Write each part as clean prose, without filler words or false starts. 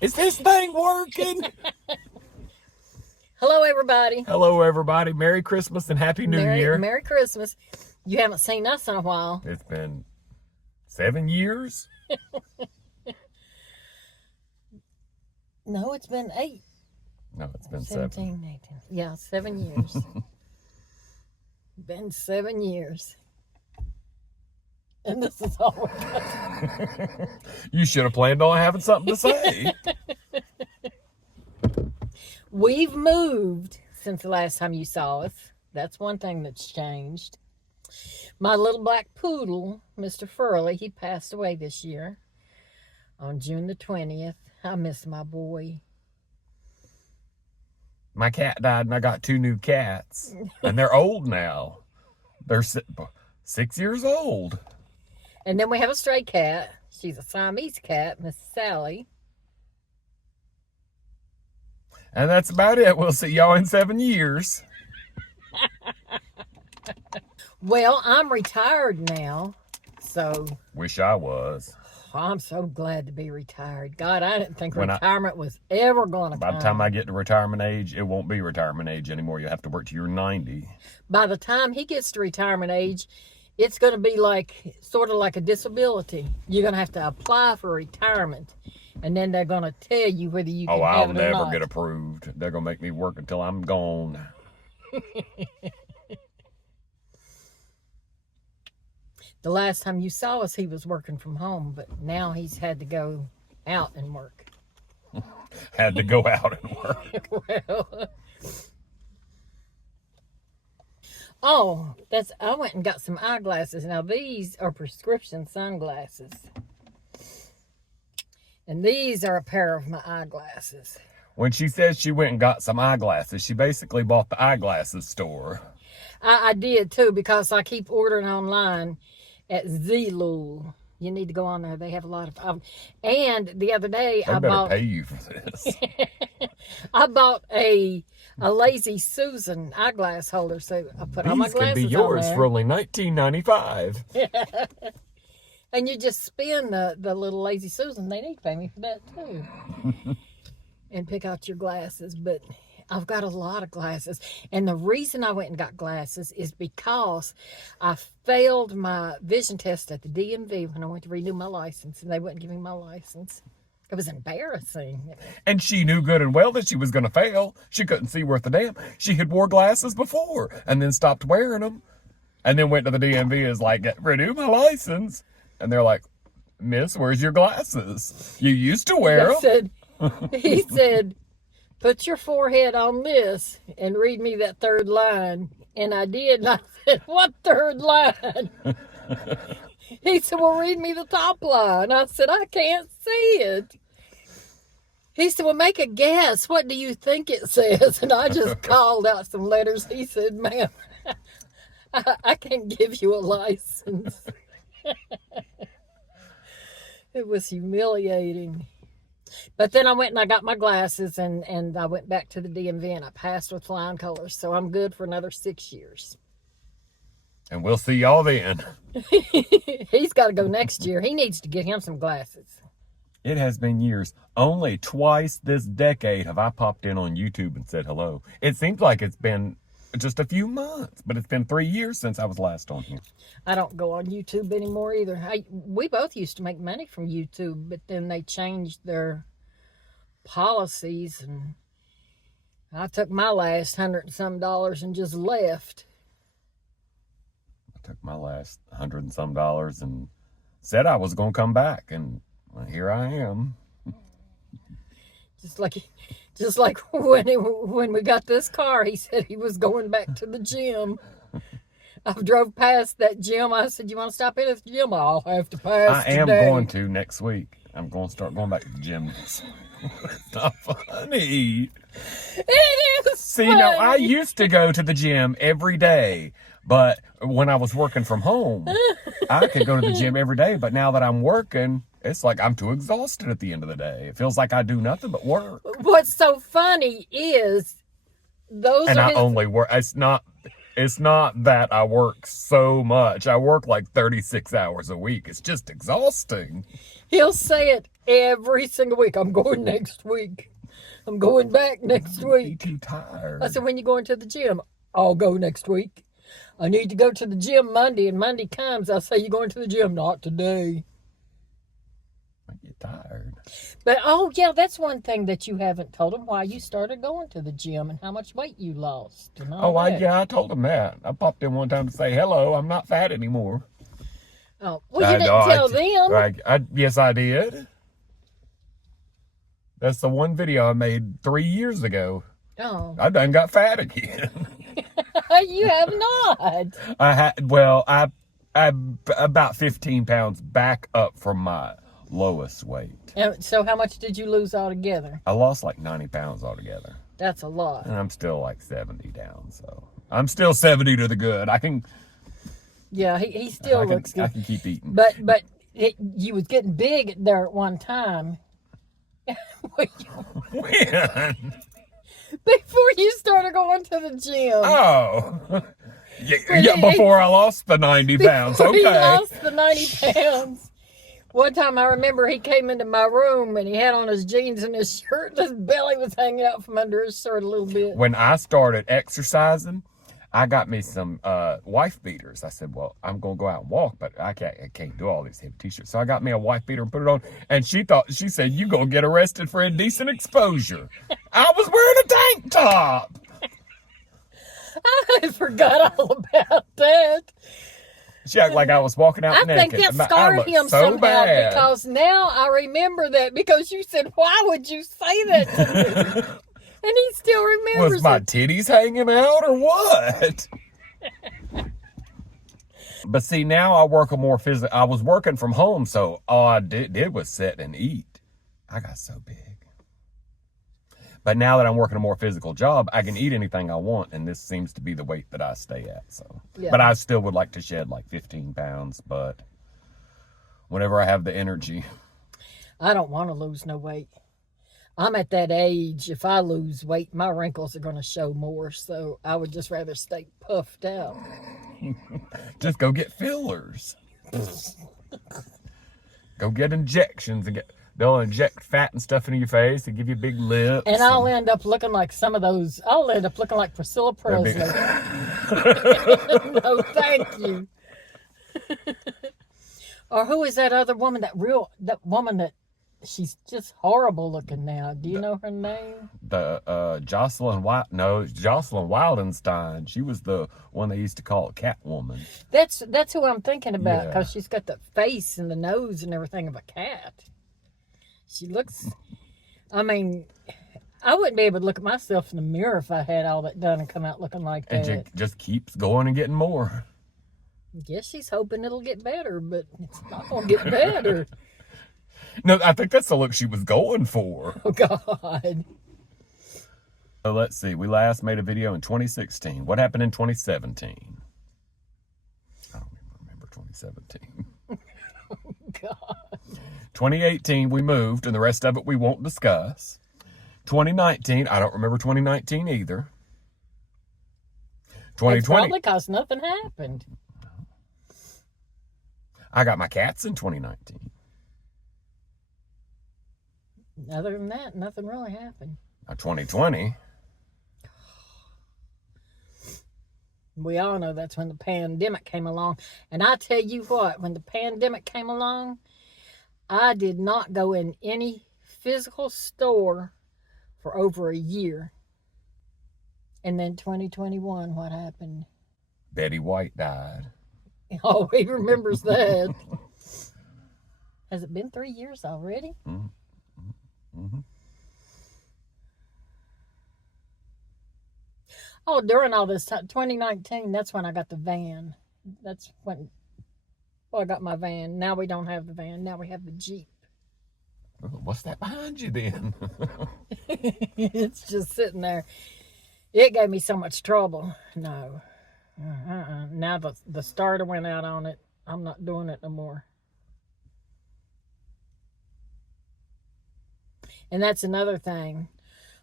Is this thing working? Hello, everybody. Hello, everybody. Merry Christmas and Happy New Year. Merry Christmas. You haven't seen us in a while. It's been 7 years. No, it's been 8. No, it's been 17, 7. 18. Yeah, 7 years. Been 7 years. And this is all we're got. You should have planned on having something to say. We've moved since the last time you saw us. That's one thing that's changed. My little black poodle, Mr. Furley, he passed away this year on June the 20th. I miss my boy. My cat died and I got 2 new cats. And they're old now. They're 6 years old. And then we have a stray cat. She's a Siamese cat, Miss Sally. And that's about it. We'll see y'all in 7 years. Well, I'm retired now, so Wish I was. I'm so glad to be retired. God, I didn't think When retirement was ever going to come. By the time I get to retirement age, it won't be retirement age anymore. You'll have to work till you're 90. By the time he gets to retirement age, it's going to be like, sort of like a disability. You're going to have to apply for retirement, and then they're going to tell you whether you can Oh, I'll have it or never not. get approved. They're going to make me work until I'm gone. The last time you saw us, he was working from home, but now he's had to go out and work. Had to go out and work. Well, I went and got some eyeglasses. Now, these are prescription sunglasses. And these are a pair of my eyeglasses. When she says she went and got some eyeglasses, she basically bought the eyeglasses store. I did, too, because I keep ordering online at Zilul. You need to go on there. They have a lot of... and the other day, They better pay you for this. I bought a Lazy Susan eyeglass holder, so I put all my These glasses can be yours on there. for only $19.95. And you just spin the little Lazy Susan. They need to pay me for that, too. And pick out your glasses. But I've got a lot of glasses. And the reason I went and got glasses is because I failed my vision test at the DMV when I went to renew my license. And they wouldn't give me my license. It was embarrassing. And she knew good and well that she was going to fail. She couldn't see worth a damn. She had wore glasses before and then stopped wearing them. And then went to the DMV and was like, renew my license. And they're like, Miss, where's your glasses? You used to wear them. He said, put your forehead on this and read me that third line. And I did. And I said, what third line? He said, well, read me the top line. I said, I can't see it. He said, well, make a guess. What do you think it says? And I just called out some letters. He said, ma'am, I can't give you a license. It was humiliating. But then I went and I got my glasses and I went back to the DMV and I passed with flying colors. So I'm good for another 6 years. And we'll see y'all then. He's got to go next year. He needs to get him some glasses. It has been years. Only twice this decade have I popped in on YouTube and said hello. It seems like it's been just a few months, but it's been 3 years since I was last on here. I don't go on YouTube anymore either. We both used to make money from YouTube, but then they changed their policies, and I took my last $100 and some and just left. I took my last $100 and some and said I was going to come back, and well, here I am. Just like when we got this car, he said he was going back to the gym. I drove past that gym. I said, you want to stop in at the gym? I'll have to pass I am today. going to next week. I'm going to start going back to the gym. It's not funny. It is See, funny. now, I used to go to the gym every day, but when I was working from home, I could go to the gym every day. But now that I'm working, it's like I'm too exhausted at the end of the day. It feels like I do nothing but work. What's so funny is those And are I his... only work. It's not that I work so much. I work like 36 hours a week. It's just exhausting. He'll say it every single week. I'm going next week. I'm going back next Be week. too tired. I said, when you going to the gym? I'll go next week. I need to go to the gym Monday, and Monday comes. I say, you going to the gym? Not today. I get tired. But, oh, yeah, that's one thing that you haven't told him, why you started going to the gym and how much weight you lost. And all Oh, that. I told him that. I popped in one time to say, hello, I'm not fat anymore. Oh, well, you didn't tell them. Yes, I did. That's the one video I made 3 years ago. Oh, I done got fat again. you have not. I about 15 pounds back up from my lowest weight. And so how much did you lose altogether? I lost like 90 pounds altogether. That's a lot. And I'm still like 70 down, so I'm still 70 to the good. Yeah, he still looks I good. can keep eating. But you was getting big there at one time. When? Before you started going to the gym. Oh. Yeah, before I lost the 90 pounds. Before he Okay. lost the 90 pounds. One time I remember he came into my room and he had on his jeans and his shirt. His belly was hanging out from under his shirt a little bit. When I started exercising, I got me some wife beaters. I said, well, I'm going to go out and walk, but I can't do all these heavy t-shirts. So I got me a wife beater and put it on. And she said, you going to get arrested for indecent exposure. I was wearing a tank top. I forgot all about that. She acted like I was walking out I naked. think that I scarred looked him so somehow bad. because now I remember that because you said, why would you say that to me? And he still remembers Was my it. titties hanging out or what? But see, now I work a more physical. I was working from home, so all I did was sit and eat. I got so big. But now that I'm working a more physical job, I can eat anything I want, and this seems to be the weight that I stay at. So, Yeah. But I still would like to shed like 15 pounds. But whenever I have the energy, I don't want to lose no weight. I'm at that age, if I lose weight, my wrinkles are going to show more. So I would just rather stay puffed out. just go get fillers. Go get injections and they'll inject fat and stuff into your face and give you big lips. And I'll end up looking like some of those, I'll end up looking like Priscilla Presley. No, thank you. Or who is that other woman, that woman that, she's just horrible looking now. Do you know her name? The Jocelyn Wildenstein. She was the one they used to call Catwoman. That's who I'm thinking about Yeah. because she's got the face and the nose and everything of a cat. She looks, I mean, I wouldn't be able to look at myself in the mirror if I had all that done and come out looking like that. And just keeps going and getting more. Guess she's hoping it'll get better, but it's not going to get better. No, I think that's the look she was going for. Oh, God. So let's see. We last made a video in 2016. What happened in 2017? I don't even remember 2017. God. 2018, we moved, and the rest of it we won't discuss. 2019, I don't remember 2019 either. It's 2020, probably because nothing happened. I got my cats in 2019. Other than that, nothing really happened. 2020, We all know that's when the pandemic came along. And I tell you what, when the pandemic came along, I did not go in any physical store for over a year. And then 2021, what happened? Betty White died. Oh, he remembers that. Has it been 3 years already? Mm-hmm. Oh, during all this time, 2019, that's when I got the van. That's when, I got my van. Now we don't have the van. Now we have the Jeep. What's that behind you then? It's just sitting there. It gave me so much trouble. No. Now the starter went out on it. I'm not doing it no more. And that's another thing.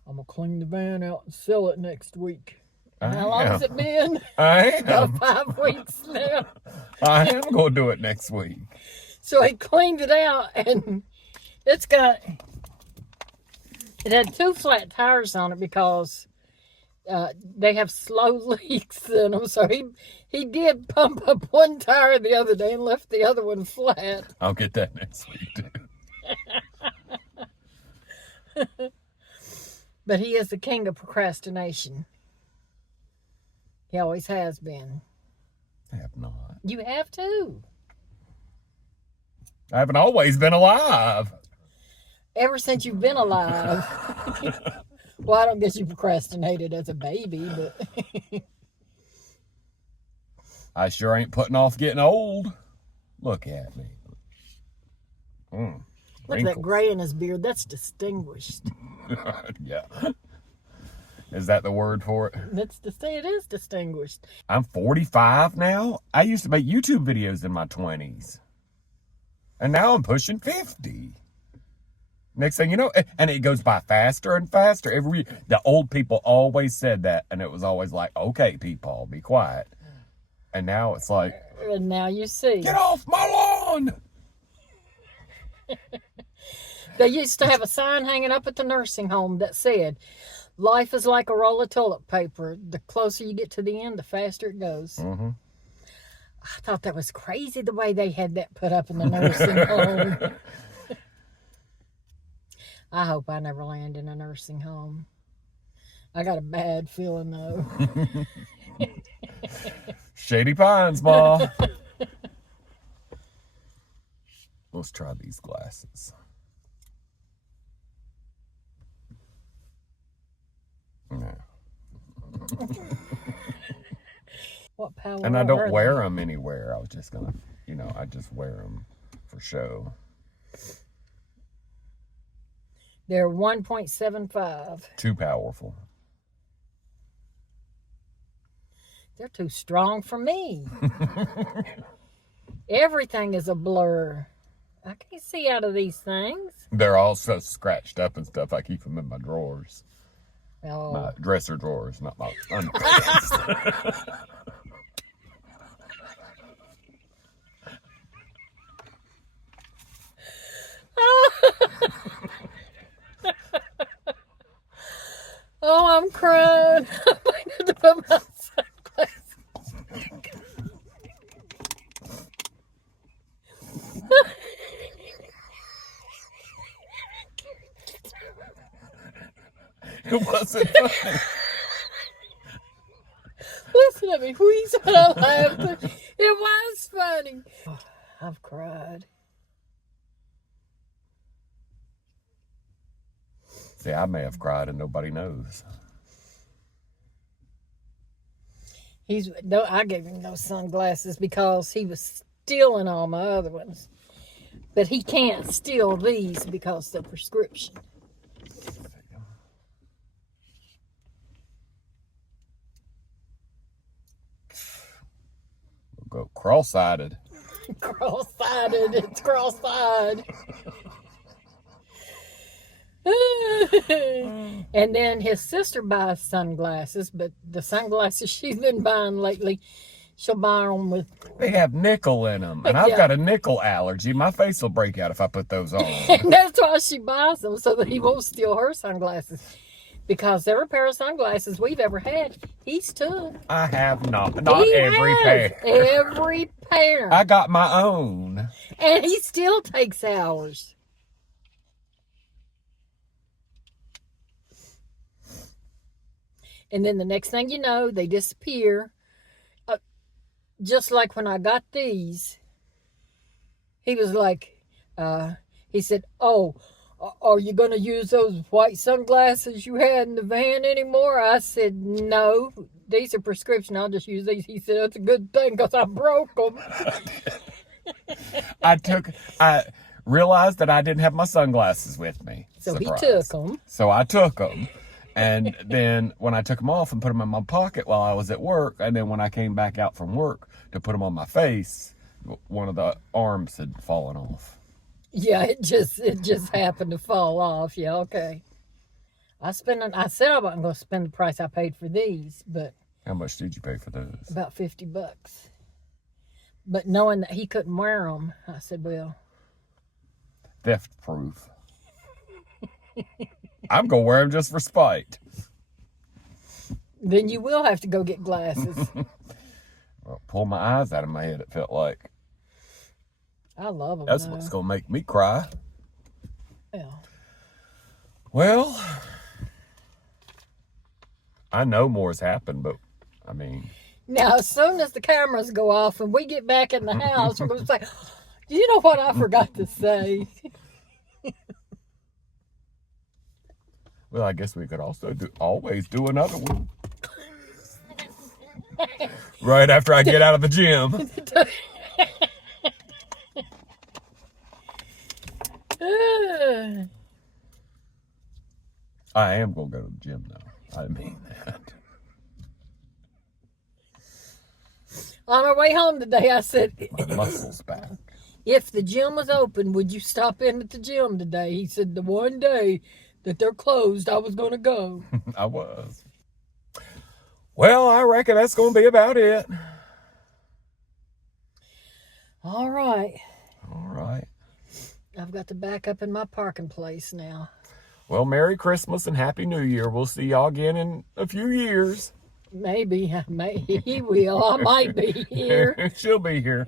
I'm going to clean the van out and sell it next week. And how long has it been? I About am. 5 weeks now. I am going to do it next week. So he cleaned it out, and it had 2 flat tires on it because they have slow leaks in them. So he did pump up one tire the other day and left the other one flat. I'll get that next week too. But he is the king of procrastination. He always has been. I have not. You have too. I haven't always been alive. Ever since you've been alive. Well, I don't guess you procrastinated as a baby, but I sure ain't putting off getting old. Look at me. look at that Wrinkles. gray in his beard. That's distinguished. Yeah. Is that the word for it? It is distinguished. I'm 45 now. I used to make YouTube videos in my 20s. And now I'm pushing 50. Next thing you know, and it goes by faster and faster. The old people always said that, and it was always like, okay, people, be quiet. And now it's like, And now you see. get off my lawn! They used to have a sign hanging up at the nursing home that said, life is like a roll of toilet paper. The closer you get to the end, the faster it goes. Mm-hmm. I thought that was crazy the way they had that put up in the nursing home. I hope I never land in a nursing home. I got a bad feeling though. Shady Pines, Ma. Let's try these glasses. No. What power? And I are don't they? wear them anywhere. I was just gonna, I just wear them for show. They're 1.75. Too powerful. They're too strong for me. Everything is a blur. I can't see out of these things. They're all so scratched up and stuff. I keep them in my drawers. Oh. My dresser drawers, not my underpants. Oh, I'm crying. I need to put my sunglasses. It wasn't funny. Listen at me wheeze when I laughed. It was funny. Oh, I've cried. See, I may have cried and nobody knows. I gave him those sunglasses because he was stealing all my other ones. But he can't steal these because they're prescription. We'll go cross-eyed. Cross-sided. It's cross-eyed. And then his sister buys sunglasses, but the sunglasses she's been buying lately, she'll buy them with... They have nickel in them, and I've Yeah. got a nickel allergy. My face will break out if I put those on. And that's why she buys them, so that he won't steal her sunglasses. Because every pair of sunglasses we've ever had, he's took. I have not He every has pair. Every pair. I got my own. And he still takes ours. And then the next thing you know, they disappear. Just like when I got these, he was like, he said, "Oh, are you going to use those white sunglasses you had in the van anymore?" I said, "No, these are prescription. I'll just use these." He said, "That's a good thing because I broke them." I realized that I didn't have my sunglasses with me. So Surprise. he took them. So I took them. And then when I took them off and put them in my pocket while I was at work, and then when I came back out from work to put them on my face, one of the arms had fallen off. Yeah, it just happened to fall off. Yeah, okay. I said I wasn't going to spend the price I paid for these, but How much did you pay for those? about $50. But knowing that he couldn't wear them, I said, well, Theft proof. I'm going to wear them just for spite. then you will have to go get glasses. Well, pull my eyes out of my head, it felt like. I love them. That's what's going to make me cry. Yeah. Well, I know more's happened, but I mean, Now, as soon as the cameras go off and we get back in the house, we're going to say, you know what I forgot to say? well, I guess we could also always do another one. Right after I get out of the gym. I am going to go to the gym, though. I mean that. On our way home today, I said, My muscles back. if the gym was open, would you stop in at the gym today? He said, the one day that they're closed, I was going to go. I was. Well, I reckon that's going to be about it. All right. All right. I've got to back up in my parking place now. Well, Merry Christmas and Happy New Year. We'll see y'all again in a few years. Maybe he will. I might be here. She'll be here.